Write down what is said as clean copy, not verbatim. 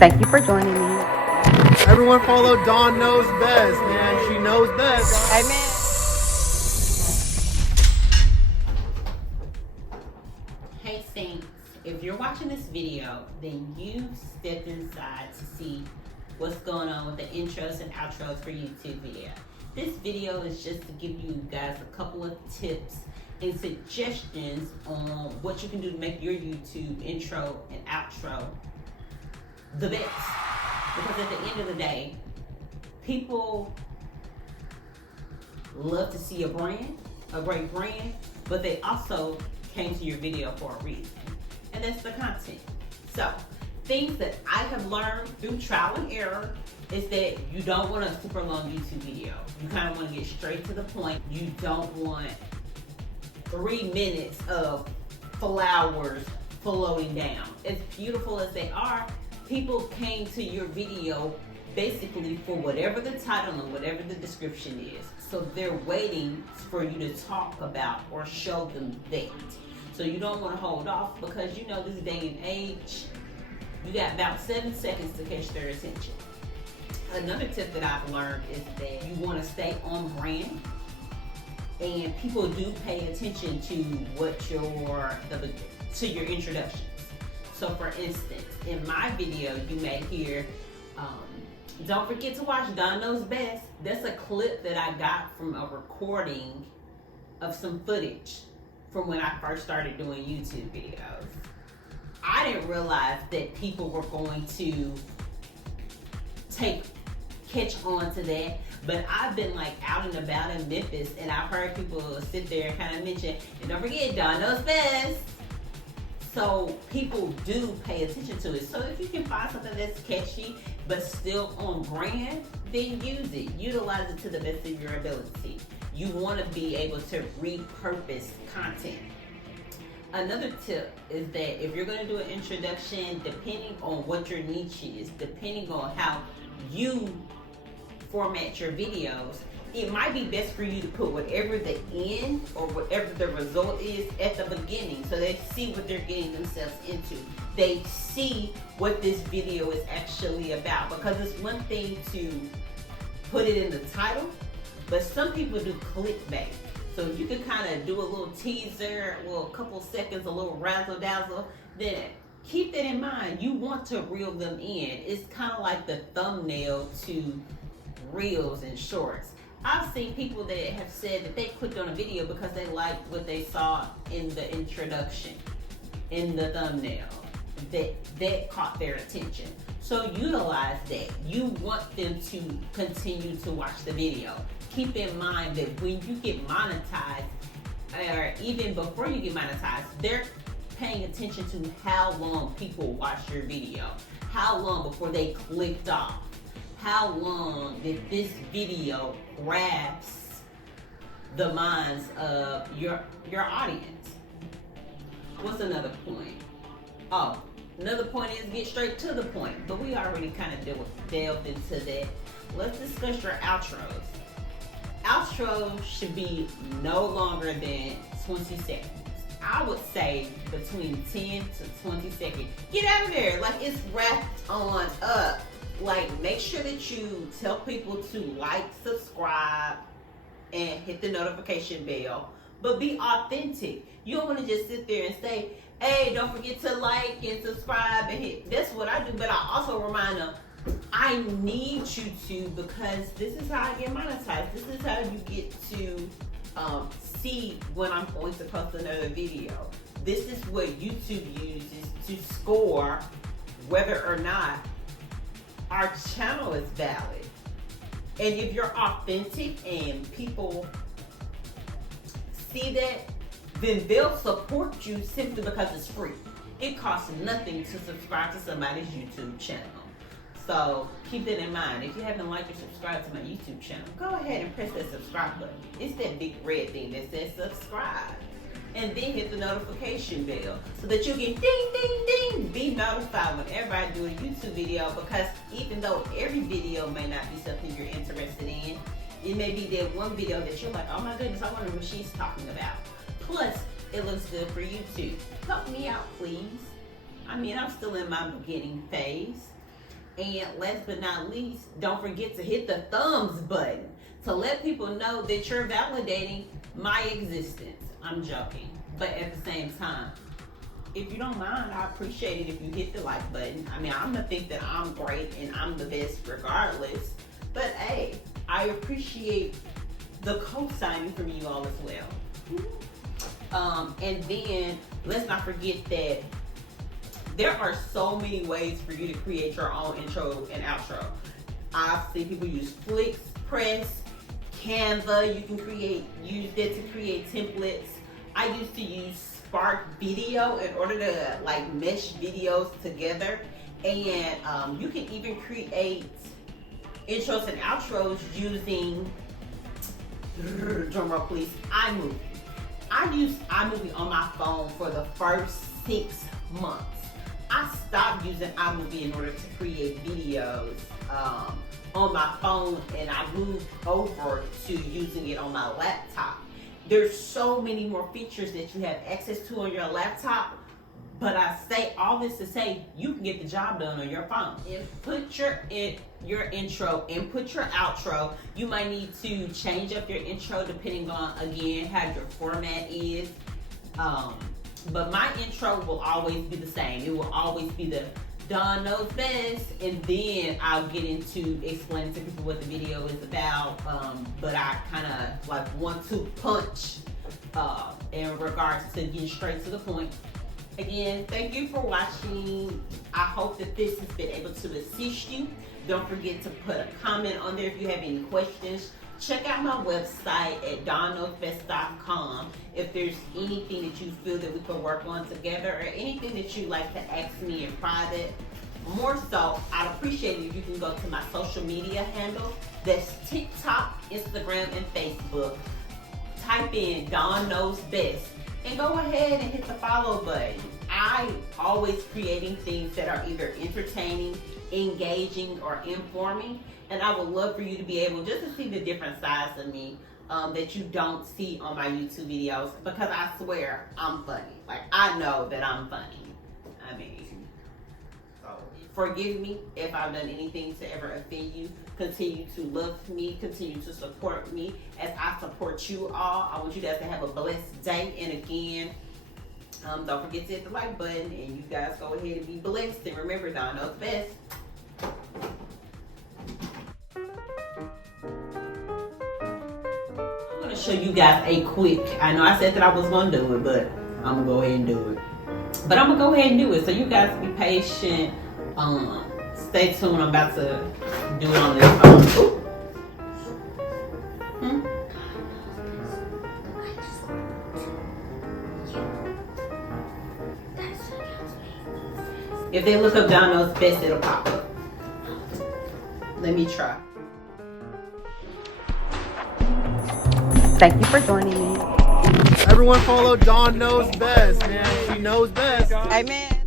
Thank you for joining me. Everyone follow Dawn Knows Best, man. She knows best. Amen. Hey Saints, if you're watching this video, then you've stepped inside to see what's going on with the intros and outros for YouTube video. This video is just to give you guys a couple of tips and suggestions on what you can do to make your YouTube intro and outro the best. Because at the end of the day, people love to see a great brand, but they also came to your video for a reason, and that's the content. So things that I have learned through trial and error is that you don't want a super long YouTube video. You kind of want to get straight to the point. You don't want 3 minutes of flowers flowing down. As beautiful as they are, people came to your video basically for whatever the title and whatever the description is. So they're waiting for you to talk about or show them that. So you don't want to hold off, because you know this day and age, you got about 7 seconds to catch their attention. Another tip that I've learned is that you want to stay on brand, and people do pay attention to to your introductions. So for instance, in my video, you may hear, don't forget to watch Dawn Knows Best. That's a clip that I got from a recording of some footage from when I first started doing YouTube videos. I didn't realize that people were going to catch on to that, but I've been like out and about in Memphis, and I've heard people sit there and kind of mention, and don't forget Dawn Knows Best. So people do pay attention to it. So if you can find something that's catchy but still on brand, then use it. Utilize it to the best of your ability. You want to be able to repurpose content. Another tip is that if you're going to do an introduction, depending on what your niche is, depending on how you format your videos, it might be best for you to put whatever the end or whatever the result is at the beginning, so they see what they're getting themselves into. They see what this video is actually about, because it's one thing to put it in the title, but some people do clickbait. So you can kind of do a little teaser, a couple seconds, a little razzle dazzle. Then keep that in mind. You want to reel them in. It's kind of like the thumbnail to reels and shorts. I've seen people that have said that they clicked on a video because they liked what they saw in the introduction, in the thumbnail. That caught their attention. So utilize that. You want them to continue to watch the video. Keep in mind that when you get monetized, or even before you get monetized, they're paying attention to how long people watch your video, how long before they clicked off, how long did this video grasp the minds of your audience. What's another point? Oh, another point is get straight to the point, but we already kind of delved into that. Let's discuss your outros. Outros should be no longer than 20 seconds. I would say between 10 to 20 seconds. Get out of there, like it's wrapped on up. Like, make sure that you tell people to like, subscribe, and hit the notification bell. But be authentic. You don't want to just sit there and say, hey, don't forget to like and subscribe and hit. That's what I do. But I also remind them, I need you to, because this is how I get monetized. This is how you get to see when I'm going to post another video. This is what YouTube uses to score whether or not our channel is valid. And if you're authentic and people see that, then they'll support you simply because it's free. It costs nothing to subscribe to somebody's YouTube channel. So keep that in mind. If you haven't liked or subscribed to my YouTube channel, go ahead and press that subscribe button. It's that big red thing that says subscribe. And then hit the notification bell so that you get ding, ding, ding, be notified whenever I do a YouTube video, because even though every video may not be something you're interested in, it may be that one video that you're like, oh my goodness, I wonder what she's talking about. Plus, it looks good for YouTube. Help me out, please. I mean, I'm still in my beginning phase. And last but not least, don't forget to hit the thumbs button to let people know that you're validating my existence. I'm joking. But at the same time, if you don't mind, I appreciate it if you hit the like button. I mean, I'm gonna think that I'm great and I'm the best regardless. But hey, I appreciate the co-signing from you all as well. And then let's not forget that there are so many ways for you to create your own intro and outro. I've seen people use FlixPress, Canva. You can use that to create templates. I used to use Spark Video in order to like mesh videos together, and you can even create intros and outros using, drumroll please, iMovie. I used iMovie on my phone for the first 6 months. I stopped using iMovie in order to create videos on my phone, and I moved over to using it on my laptop. There's so many more features that you have access to on your laptop, but I say all this to say you can get the job done on your phone. Input your intro, input your outro. You might need to change up your intro depending on, again, how your format is. But my intro will always be the same. It will always be the Dawn Knows Best, and then I'll get into explaining to people what the video is about. But I kind of like 1-2 punch in regards to getting straight to the point. Again, thank you for watching. I hope that this has been able to assist you. Don't forget to put a comment on there if you have any questions. Check out my website at DAWNKNOWSBEST.com if there's anything that you feel that we can work on together, or anything that you'd like to ask me in private. More so, I'd appreciate it if you can go to my social media handle. That's TikTok, Instagram, and Facebook. Type in Dawn Knows Best and go ahead and hit the follow button. I'm always creating things that are either entertaining, engaging, or informing. And I would love for you to be able just to see the different sides of me that you don't see on my YouTube videos, because I swear I'm funny. Like, I know that I'm funny. I mean, so forgive me if I've done anything to ever offend you. Continue to love me, continue to support me as I support you all. I want you guys to have a blessed day. And again, don't forget to hit the like button, and you guys go ahead and be blessed. And remember, Dawn knows best. Show you guys a quick, I know I said that I was gonna do it, but I'm gonna go ahead and do it. But I'm gonna go ahead and do it, so you guys be patient. Stay tuned. I'm about to do it on this phone. If they look up Dawn Knows Best, it'll pop up. Let me try. Thank you for joining me. Everyone follow Dawn Knows Best, man. She knows best. Amen.